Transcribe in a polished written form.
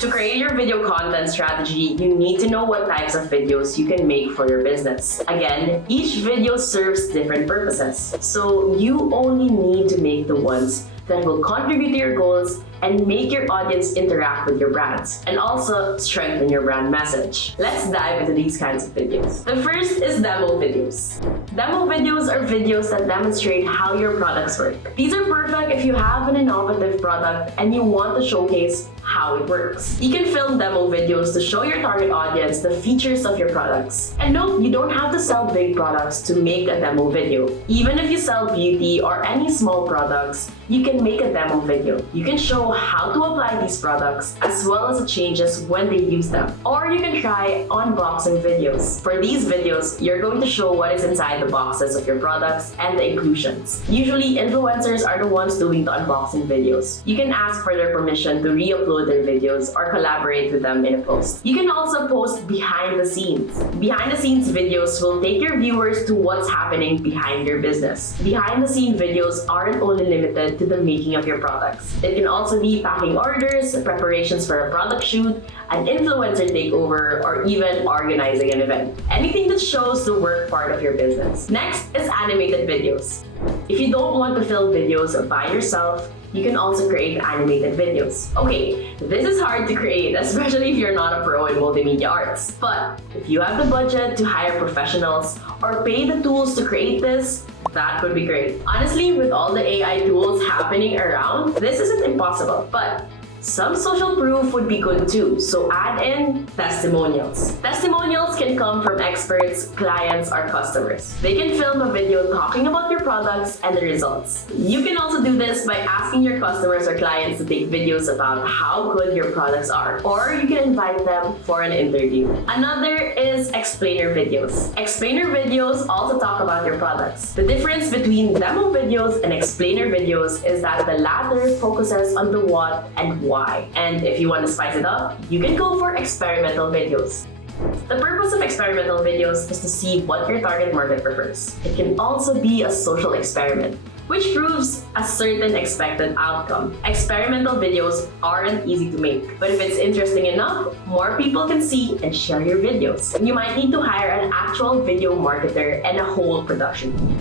To create your video content strategy, you need to know what types of videos you can make for your business. Again, each video serves different purposes, so you only need to make the ones that will contribute to your goals and make your audience interact with your brands, and also strengthen your brand message. Let's dive into these kinds of videos. The first is demo videos. Demo videos are videos that demonstrate how your products work. These are perfect if you have an innovative product and you want to showcase how it works. You can film demo videos to show your target audience the features of your products. And note, you don't have to sell big products to make a demo video. Even if you sell beauty or any small products, you can make a demo video. You can show how to apply these products as well as the changes when they use them. Or you can try unboxing videos. For these videos, you're going to show what is inside the boxes of your products and the inclusions. Usually, influencers are the ones doing the unboxing videos. You can ask for their permission to re-upload their videos or collaborate with them in a post. You can also post behind the scenes. Behind the scenes videos will take your viewers to what's happening behind your business. Behind the scene videos aren't only limited to the making of your products. It can also be packing orders, preparations for a product shoot, an influencer takeover, or even organizing an event. Anything that shows the work part of your business. Next is animated videos. If you don't want to film videos by yourself, you can also create animated videos. Okay, this is hard to create, especially if you're not a pro in multimedia arts. But if you have the budget to hire professionals or pay the tools to create this, that would be great. Honestly, with all the AI tools happening around, this isn't impossible, but some social proof would be good too, so add in testimonials. Testimonials can come from experts, clients, or customers. They can film a video talking about your products and the results. You can also do this by asking your customers or clients to take videos about how good your products are, or you can invite them for an interview. Another is explainer videos. Explainer videos also talk about your products. The difference between demo videos and explainer videos is that the latter focuses on the what and why. And if you want to spice it up, you can go for experimental videos. The purpose of experimental videos is to see what your target market prefers. It can also be a social experiment, which proves a certain expected outcome. Experimental videos aren't easy to make, but if it's interesting enough, more people can see and share your videos. You might need to hire an actual video marketer and a whole production team.